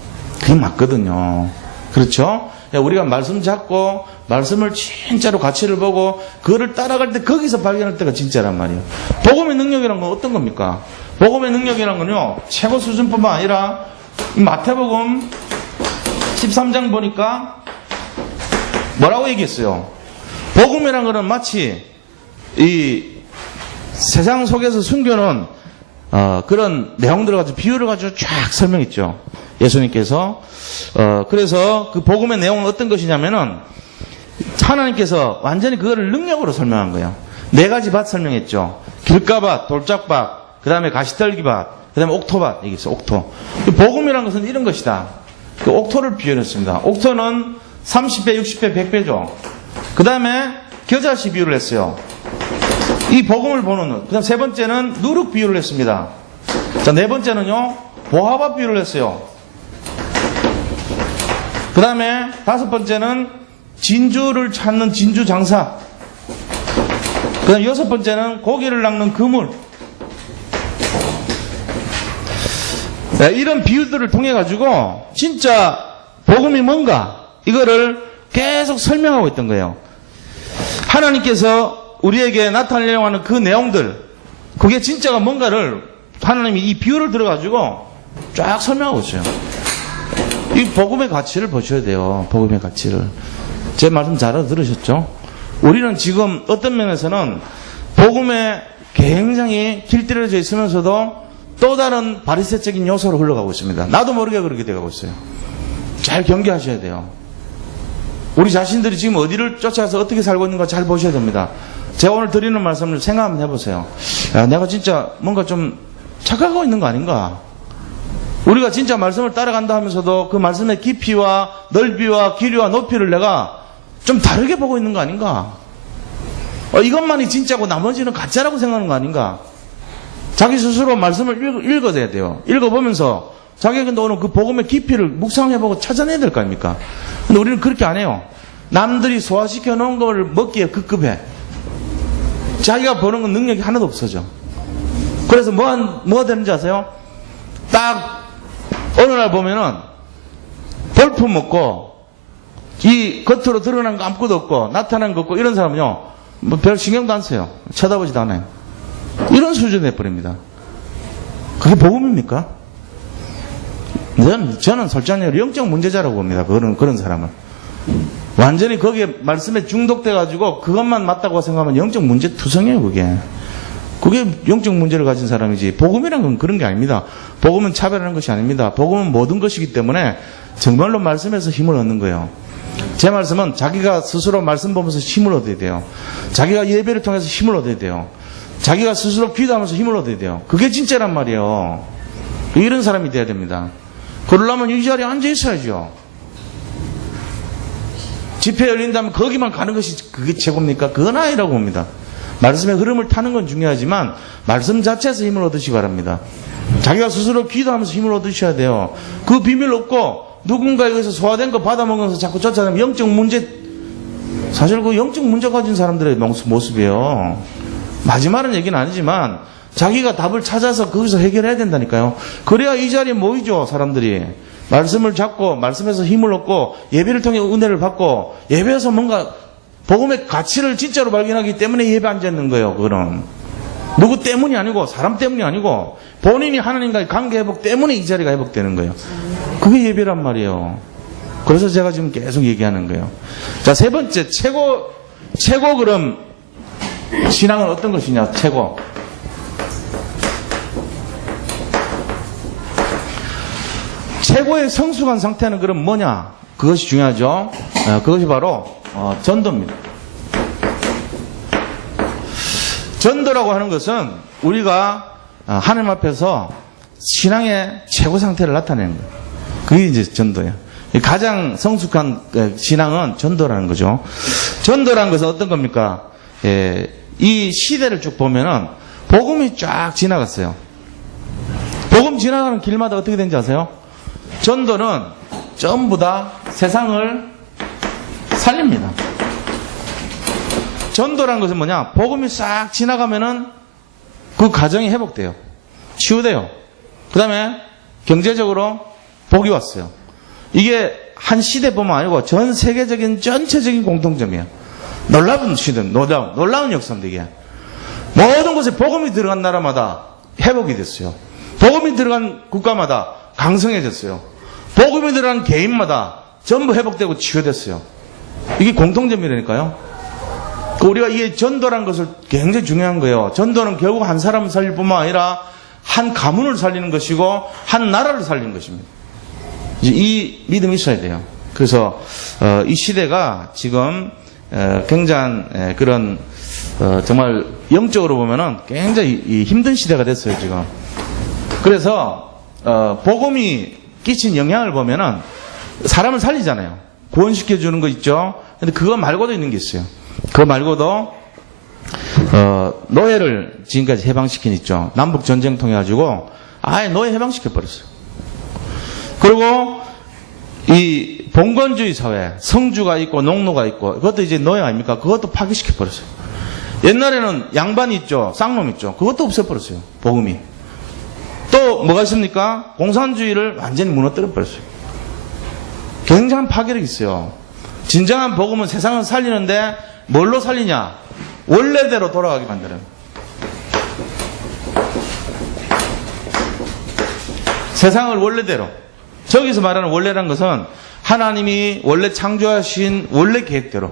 그게 맞거든요. 그렇죠? 우리가 말씀 잡고 말씀을 진짜로 가치를 보고 그거를 따라갈 때 거기서 발견할 때가 진짜란 말이에요. 복음의 능력이란 건 어떤 겁니까? 복음의 능력이란 건요, 최고 수준뿐만 아니라 마태복음 13장 보니까 뭐라고 얘기했어요? 복음이란 거는 마치 이 세상 속에서 숨겨놓은 그런 내용들을 가지고 비유를 가지고 쫙 설명했죠. 예수님께서. 그래서 그 복음의 내용은 어떤 것이냐면은 하나님께서 완전히 그거를 능력으로 설명한 거예요. 4가지 밭 설명했죠. 길가밭, 돌짝밭, 그 다음에 가시떨기밭, 그 다음에 옥토밭 얘기했어요. 옥토. 복음이란 것은 이런 것이다. 그 옥토를 비유했습니다. 옥토는 30배, 60배, 100배죠. 그 다음에 겨자씨 비유를 했어요. 이 복음을 보는, 그 다음 3번째는 누룩 비유를 했습니다. 자, 4번째는요, 보화밭 비유를 했어요. 그 다음에 5번째는 진주를 찾는 진주 장사. 그 다음 6번째는 고기를 낚는 그물. 네, 이런 비유들을 통해 가지고 진짜 복음이 뭔가 이거를 계속 설명하고 있던 거예요. 하나님께서 우리에게 나타내려고 하는 그 내용들, 그게 진짜가 뭔가를 하나님이 이 비유를 들어가지고 쫙 설명하고 있어요. 이 복음의 가치를 보셔야 돼요. 복음의 가치를. 제 말씀 잘 알아들으셨죠? 우리는 지금 어떤 면에서는 복음에 굉장히 길들여져 있으면서도 또 다른 바리새적인 요소로 흘러가고 있습니다. 나도 모르게 그렇게 돼가고 있어요. 잘 경계하셔야 돼요. 우리 자신들이 지금 어디를 쫓아서 어떻게 살고 있는가 잘 보셔야 됩니다. 제가 오늘 드리는 말씀을 생각 한번 해보세요. 야, 내가 진짜 뭔가 좀 착각하고 있는 거 아닌가? 우리가 진짜 말씀을 따라간다 하면서도 그 말씀의 깊이와 넓이와 길이와 높이를 내가 좀 다르게 보고 있는 거 아닌가? 이것만이 진짜고 나머지는 가짜라고 생각하는 거 아닌가? 자기 스스로 말씀을 읽어야 돼요. 읽어보면서 자기가 오늘 그 복음의 깊이를 묵상해보고 찾아내야 될 거 아닙니까? 근데 우리는 그렇게 안 해요. 남들이 소화시켜 놓은 걸 먹기에 급급해. 자기가 버는 건 능력이 하나도 없어져. 그래서 뭐가 되는지 아세요? 딱 어느 날 보면은 볼품 없고 이 겉으로 드러난 거 아무것도 없고 나타난 거 없고 이런 사람은요 뭐 별 신경도 안 써요. 쳐다보지도 않아요. 이런 수준이 돼버립니다. 그게 복음입니까? 저는 솔직히 영적 문제자라고 봅니다. 그런 사람은. 완전히 거기에 말씀에 중독돼가지고 그것만 맞다고 생각하면 영적 문제 투성이에요, 그게. 그게 영적 문제를 가진 사람이지. 복음이란 건 그런 게 아닙니다. 복음은 차별하는 것이 아닙니다. 복음은 모든 것이기 때문에 정말로 말씀에서 힘을 얻는 거예요. 제 말씀은 자기가 스스로 말씀 보면서 힘을 얻어야 돼요. 자기가 예배를 통해서 힘을 얻어야 돼요. 자기가 스스로 기도하면서 힘을 얻어야 돼요. 그게 진짜란 말이에요. 이런 사람이 돼야 됩니다. 그러려면 이 자리에 앉아 있어야죠. 집회 열린다면 거기만 가는 것이 그게 최고입니까? 그건 아니라고 봅니다. 말씀의 흐름을 타는 건 중요하지만 말씀 자체에서 힘을 얻으시기 바랍니다. 자기가 스스로 기도하면서 힘을 얻으셔야 돼요. 그 비밀 없고 누군가에게서 소화된 거 받아먹으면서 자꾸 쫓아다니면 영적 문제, 사실 그 영적 문제 가진 사람들의 모습이에요. 마지막은 얘기는 아니지만 자기가 답을 찾아서 거기서 해결해야 된다니까요. 그래야 이 자리에 모이죠, 사람들이. 말씀을 잡고 말씀에서 힘을 얻고 예배를 통해 은혜를 받고 예배에서 뭔가 복음의 가치를 진짜로 발견하기 때문에 예배 앉아있는 거예요. 그거는 누구 때문이 아니고 사람 때문이 아니고 본인이 하나님과의 관계 회복 때문에 이 자리가 회복되는 거예요. 그게 예배란 말이에요. 그래서 제가 지금 계속 얘기하는 거예요. 자, 3번째 최고 그럼 신앙은 어떤 것이냐? 최고. 최고의 성숙한 상태는 그럼 뭐냐? 그것이 중요하죠. 그것이 바로 전도입니다. 전도라고 하는 것은 우리가 하나님 앞에서 신앙의 최고 상태를 나타내는 거예요. 그게 이제 전도예요. 가장 성숙한 신앙은 전도라는 거죠. 전도라는 것은 어떤 겁니까? 이 시대를 쭉 보면은 복음이 쫙 지나갔어요. 복음 지나가는 길마다 어떻게 되는지 아세요? 전도는 전부 다 세상을 살립니다. 전도란 것은 뭐냐? 복음이 싹 지나가면은 그 가정이 회복돼요. 치유돼요. 그 다음에 경제적으로 복이 왔어요. 이게 한 시대뿐만 아니고 전 세계적인 전체적인 공통점이에요. 놀라운 시대, 놀라운 역사입니다, 이게. 모든 곳에 복음이 들어간 나라마다 회복이 됐어요. 복음이 들어간 국가마다 강성해졌어요. 복음이 들어간 개인마다 전부 회복되고 치유됐어요. 이게 공통점이라니까요. 우리가 이게 전도란 것을 굉장히 중요한 거예요. 전도는 결국 한 사람을 살릴 뿐만 아니라 한 가문을 살리는 것이고 한 나라를 살리는 것입니다. 이 믿음이 있어야 돼요. 그래서 이 시대가 지금 굉장한 그런 정말 영적으로 보면은 굉장히 힘든 시대가 됐어요, 지금. 그래서 복음이 끼친 영향을 보면은 사람을 살리잖아요. 구원시켜 주는 거 있죠. 근데 그거 말고도 있는 게 있어요. 그거 말고도 노예를 지금까지 해방시킨 있죠. 남북 전쟁 통해 가지고 아예 노예 해방시켜 버렸어요. 그리고 이 봉건주의 사회, 성주가 있고 농노가 있고 그것도 이제 노예 아닙니까? 그것도 파괴시켜 버렸어요. 옛날에는 양반이 있죠, 쌍놈 있죠. 그것도 없애버렸어요. 복음이. 또 뭐가 있습니까? 공산주의를 완전히 무너뜨려 버렸어요. 굉장한 파괴력이 있어요. 진정한 복음은 세상을 살리는데 뭘로 살리냐? 원래대로 돌아가게 만드는. 세상을 원래대로. 저기서 말하는 원래란 것은 하나님이 원래 창조하신 원래 계획대로.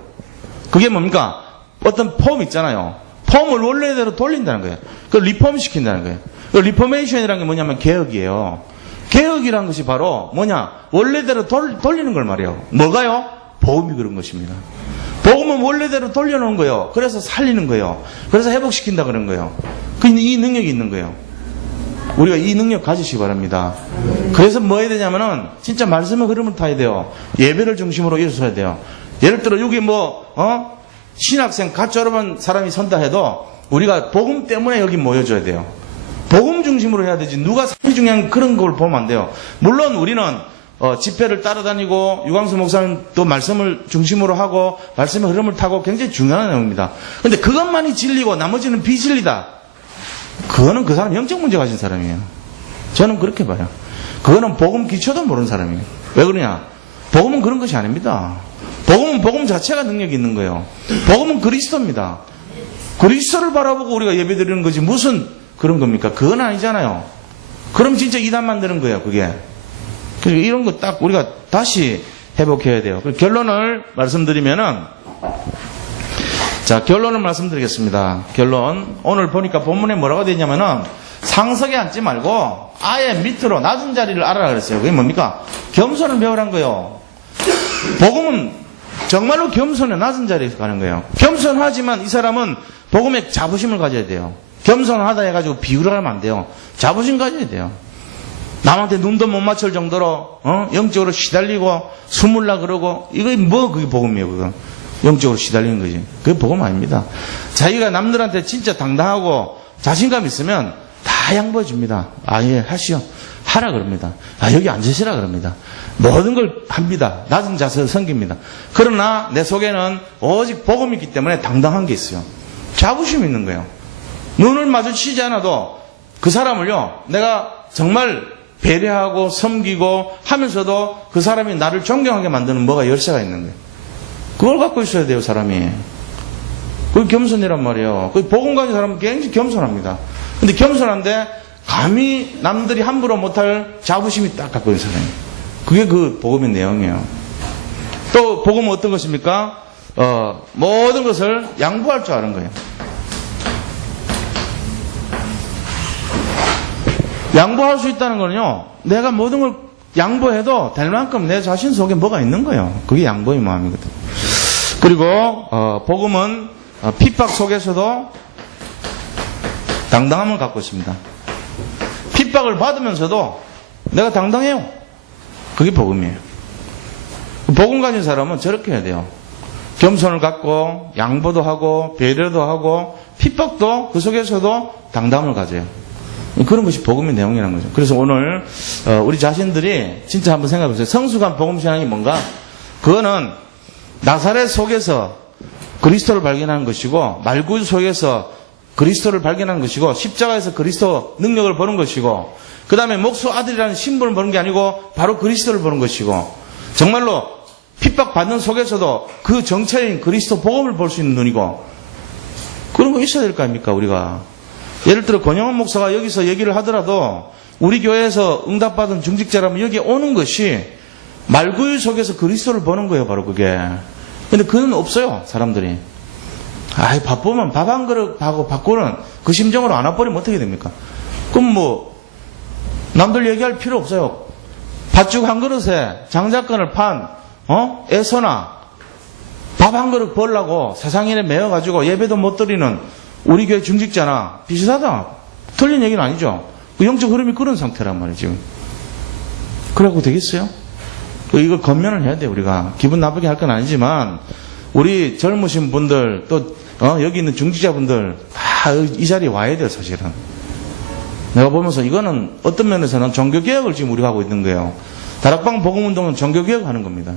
그게 뭡니까? 어떤 폼 있잖아요. 폼을 원래대로 돌린다는 거예요. 그걸 리폼 시킨다는 거예요. 그 리포메이션이라는 게 뭐냐면 개혁이에요. 개혁이라는 것이 바로 뭐냐? 원래대로 돌리는 걸 말이에요. 뭐가요? 복음이 그런 것입니다. 복음은 원래대로 돌려놓은 거예요. 그래서 살리는 거예요. 그래서 회복시킨다 그런 거예요. 이 능력이 있는 거예요. 우리가 이 능력 가지시기 바랍니다. 그래서 뭐 해야 되냐면은 진짜 말씀의 흐름을 타야 돼요. 예배를 중심으로 일어서야 돼요. 예를 들어 여기 신학생 갓 졸업한 사람이 선다 해도 우리가 복음 때문에 여기 모여줘야 돼요. 복음 중심으로 해야 되지 누가 삶이 중요한 그런 걸 보면 안 돼요. 물론 우리는 집회를 따라다니고 유광수 목사님도 말씀을 중심으로 하고 말씀의 흐름을 타고 굉장히 중요한 내용입니다. 그런데 그것만이 진리고 나머지는 비진리다. 그거는 그 사람 영적 문제 가진 사람이에요. 저는 그렇게 봐요. 그거는 복음 기초도 모르는 사람이에요. 왜 그러냐? 복음은 그런 것이 아닙니다. 복음은 복음 자체가 능력이 있는 거예요. 복음은 그리스도입니다. 그리스도를 바라보고 우리가 예배드리는 거지 무슨 그런 겁니까? 그건 아니잖아요. 그럼 진짜 이단 만드는 거예요, 그게. 그래서 이런 거 딱 우리가 다시 회복해야 돼요. 결론을 말씀드리면은, 자, 결론을 말씀드리겠습니다. 결론. 오늘 보니까 본문에 뭐라고 되어 있냐면은, 상석에 앉지 말고, 아예 밑으로 낮은 자리를 알아라 그랬어요. 그게 뭡니까? 겸손을 배우란 거예요. 복음은 정말로 겸손해 낮은 자리에서 가는 거예요. 겸손하지만 이 사람은 복음에 자부심을 가져야 돼요. 겸손하다 해가지고 비유를 하면 안 돼요. 자부심 가져야 돼요. 남한테 눈도 못 맞출 정도로 영적으로 시달리고 숨을라 그러고 이거 뭐 그게 복음이에요. 그거 영적으로 시달리는 거지. 그게 복음 아닙니다. 자기가 남들한테 진짜 당당하고 자신감 있으면 다 양보해 줍니다. 예 하시오 하라 그럽니다. 여기 앉으시라 그럽니다. 모든 걸 합니다. 낮은 자세로 섬깁니다. 그러나 내 속에는 오직 복음이 있기 때문에 당당한 게 있어요. 자부심이 있는 거예요. 눈을 마주치지 않아도 그 사람을요 내가 정말 배려하고 섬기고 하면서도 그 사람이 나를 존경하게 만드는 뭐가 열쇠가 있는 거예요. 그걸 갖고 있어야 돼요, 사람이. 그게 겸손이란 말이에요. 그 복음 가진 사람은 굉장히 겸손합니다. 근데 겸손한데 감히 남들이 함부로 못할 자부심이 딱 갖고 있는 사람이에요. 그게 그 복음의 내용이에요. 또 복음은 어떤 것입니까? 모든 것을 양보할 줄 아는 거예요. 양보할 수 있다는 거는요, 내가 모든 걸 양보해도 될 만큼 내 자신 속에 뭐가 있는 거예요. 그게 양보의 마음이거든. 그리고 복음은 핍박 속에서도 당당함을 갖고 있습니다. 핍박을 받으면서도 내가 당당해요. 그게 복음이에요. 복음 가진 사람은 저렇게 해야 돼요. 겸손을 갖고 양보도 하고 배려도 하고 핍박도 그 속에서도 당당함을 가져요. 그런 것이 복음의 내용이라는 거죠. 그래서 오늘 우리 자신들이 진짜 한번 생각해 보세요. 성숙한 복음 신앙이 뭔가? 그거는 나사렛 속에서 그리스도를 발견하는 것이고, 말구주 속에서 그리스도를 발견하는 것이고, 십자가에서 그리스도 능력을 보는 것이고, 그 다음에 목수 아들이라는 신분을 보는 게 아니고 바로 그리스도를 보는 것이고, 정말로 핍박받는 속에서도 그 정체인 그리스도 복음을 볼 수 있는 눈이고, 그런 거 있어야 될 거 아닙니까, 우리가. 예를 들어 권영원 목사가 여기서 얘기를 하더라도 우리 교회에서 응답받은 중직자라면 여기 오는 것이 말구유 속에서 그리스도를 보는 거예요, 바로 그게. 근데 그는 없어요, 사람들이. 아이, 바쁘면 밥 한 그릇 하고 받고는 그 심정으로 안 와버리면 어떻게 됩니까? 그럼 뭐 남들 얘기할 필요 없어요. 팥죽 한 그릇에 장자권을 판 애서나 밥 한 그릇 벌라고 세상 일에 매여가지고 예배도 못 드리는 우리 교회 중직자나 비슷하다. 틀린 얘기는 아니죠. 그 영적 흐름이 그런 상태란 말이에요, 지금. 그러고 되겠어요? 이걸 건면을 해야 돼요, 우리가. 기분 나쁘게 할 건 아니지만, 우리 젊으신 분들, 또, 여기 있는 중직자분들, 다 이 자리에 와야 돼요, 사실은. 내가 보면서 이거는 어떤 면에서는 종교개혁을 지금 우리가 하고 있는 거예요. 다락방 복음운동은 종교개혁 하는 겁니다.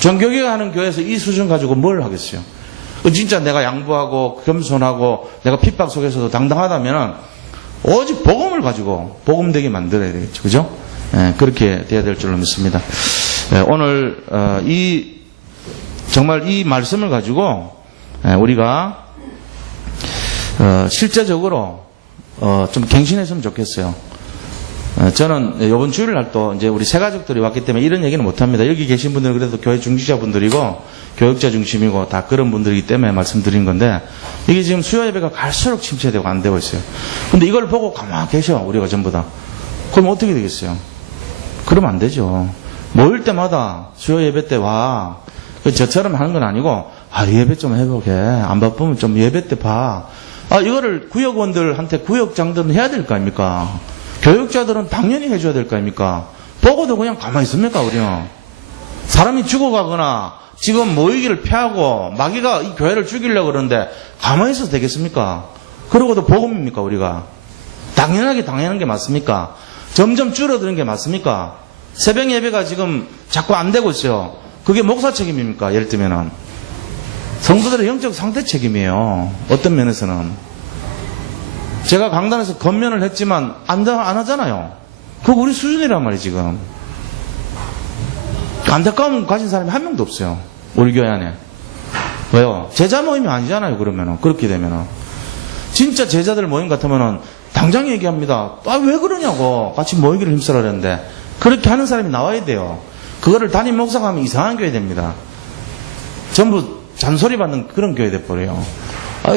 종교개혁 하는 교회에서 이 수준 가지고 뭘 하겠어요? 진짜 내가 양보하고 겸손하고 내가 핍박 속에서도 당당하다면 오직 복음을 가지고 복음되게 만들어야 되겠죠. 그죠? 예, 그렇게 돼야 될 줄로 믿습니다. 예, 오늘 정말 이 말씀을 가지고 우리가 실제적으로 좀 갱신했으면 좋겠어요. 저는 이번 주일날 또 이제 우리 새 가족들이 왔기 때문에 이런 얘기는 못합니다. 여기 계신 분들은 그래도 교회 중직자분들이고 교육자 중심이고 다 그런 분들이기 때문에 말씀드린 건데, 이게 지금 수요 예배가 갈수록 침체되고 안 되고 있어요. 근데 이걸 보고 가만히 계셔, 우리가 전부 다. 그럼 어떻게 되겠어요? 그러면 안 되죠. 모일 때마다 수요 예배 때 와. 저처럼 하는 건 아니고, 예배 좀 해보게. 안 바쁘면 좀 예배 때 봐. 이거를 구역원들한테 구역장들은 해야 될 거 아닙니까? 교육자들은 당연히 해줘야 될 거 아닙니까? 보고도 그냥 가만히 있습니까, 우리는? 사람이 죽어가거나 지금 모이기를 피하고 마귀가 이 교회를 죽이려고 그러는데 가만히 있어도 되겠습니까? 그러고도 복음입니까, 우리가? 당연하게 당연한 게 맞습니까? 점점 줄어드는 게 맞습니까? 새벽 예배가 지금 자꾸 안 되고 있어요. 그게 목사 책임입니까? 예를 들면은. 성도들의 영적 상태 책임이에요. 어떤 면에서는. 제가 강단에서 건면을 했지만 안 하잖아요. 그거 우리 수준이란 말이에요, 지금. 안타까움 가진 사람이 한 명도 없어요, 우리 교회 안에. 왜요? 제자 모임이 아니잖아요, 그러면은. 그렇게 되면은. 진짜 제자들 모임 같으면은 당장 얘기합니다. 왜 그러냐고. 같이 모이기를 힘쓰라 그랬는데. 그렇게 하는 사람이 나와야 돼요. 그거를 담임 목사가 하면 이상한 교회 됩니다. 전부 잔소리 받는 그런 교회 돼버려요.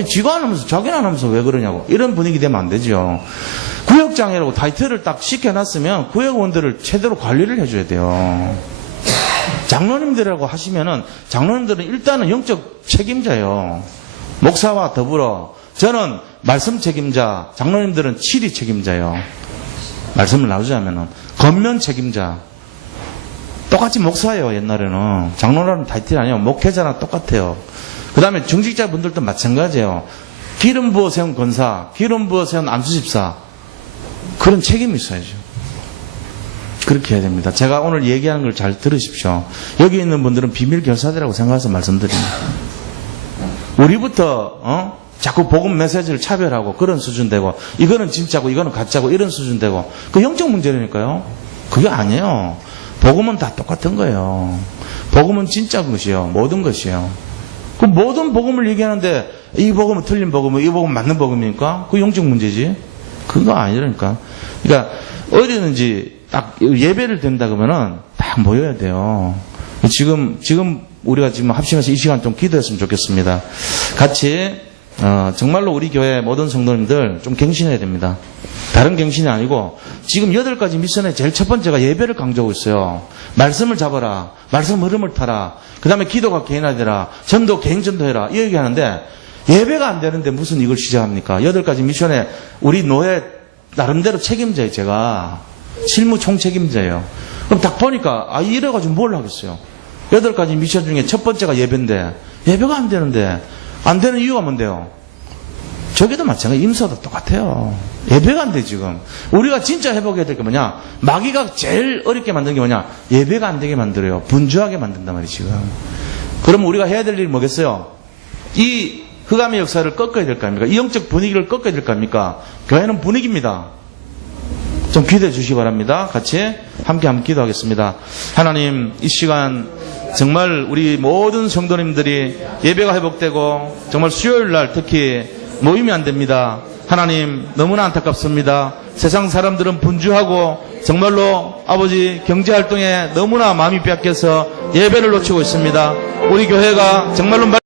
지가 안 하면서 자기는 안 하면서 왜 그러냐고. 이런 분위기 되면 안 되죠. 구역장이라고 타이틀을 딱 시켜놨으면 구역원들을 제대로 관리를 해줘야 돼요. 장로님들이라고 하시면은 장로님들은 일단은 영적 책임자예요. 목사와 더불어 저는 말씀 책임자, 장로님들은 치리 책임자예요. 말씀을 나누자면은 겉면 책임자. 똑같이 목사예요. 옛날에는 장로라는 타이틀 아니에요. 목회자랑 똑같아요. 그 다음에 중직자분들도 마찬가지예요. 기름 부어 세운 권사, 기름 부어 세운 안수집사, 그런 책임이 있어야죠. 그렇게 해야 됩니다. 제가 오늘 얘기하는 걸 잘 들으십시오. 여기 있는 분들은 비밀 결사대라고 생각해서 말씀드립니다. 우리부터 자꾸 복음 메시지를 차별하고 그런 수준 되고, 이거는 진짜고 이거는 가짜고 이런 수준 되고, 그 영적 문제라니까요. 그게 아니에요. 복음은 다 똑같은 거예요. 복음은 진짜 것이요, 모든 것이요. 그 모든 복음을 얘기하는데 이 복음은 틀린 복음은 이 복음은 맞는 복음입니까? 그 영적 문제지. 그거 아니라니까. 그러니까 어디든지 딱 예배를 드린다 그러면은 딱 모여야 돼요. 지금 우리가 지금 합심해서 이 시간 좀 기도했으면 좋겠습니다. 같이 정말로 우리 교회 모든 성도님들 좀 갱신해야 됩니다. 다른 갱신이 아니고 지금 8가지 미션의 제일 첫 번째가 예배를 강조하고 있어요. 말씀을 잡아라. 말씀 흐름을 타라. 그 다음에 기도가 개인화되라. 전도 개인 전도해라. 이 얘기하는데 예배가 안 되는데 무슨 이걸 시작합니까? 8가지 미션에 우리 노예 나름대로 책임자예요. 제가 실무 총책임자예요. 그럼 딱 보니까 이래가지고 뭘 하겠어요? 8가지 미션 중에 첫 번째가 예배인데 예배가 안 되는데 안 되는 이유가 뭔데요? 저기도 마찬가지. 임사도 똑같아요. 예배가 안 돼, 지금. 우리가 진짜 회복해야 될 게 뭐냐? 마귀가 제일 어렵게 만든 게 뭐냐? 예배가 안 되게 만들어요. 분주하게 만든단 말이에요, 지금. 그럼 우리가 해야 될 일이 뭐겠어요? 이 흑암의 역사를 꺾어야 될 거 아닙니까? 이 영적 분위기를 꺾어야 될 거 아닙니까? 교회는 분위기입니다. 좀 기도해 주시기 바랍니다. 같이 함께 기도하겠습니다. 하나님, 이 시간 정말 우리 모든 성도님들이 예배가 회복되고 정말 수요일 날 특히 모임이 안 됩니다. 하나님, 너무나 안타깝습니다. 세상 사람들은 분주하고 정말로 아버지 경제활동에 너무나 마음이 뺏겨서 예배를 놓치고 있습니다. 우리 교회가 정말로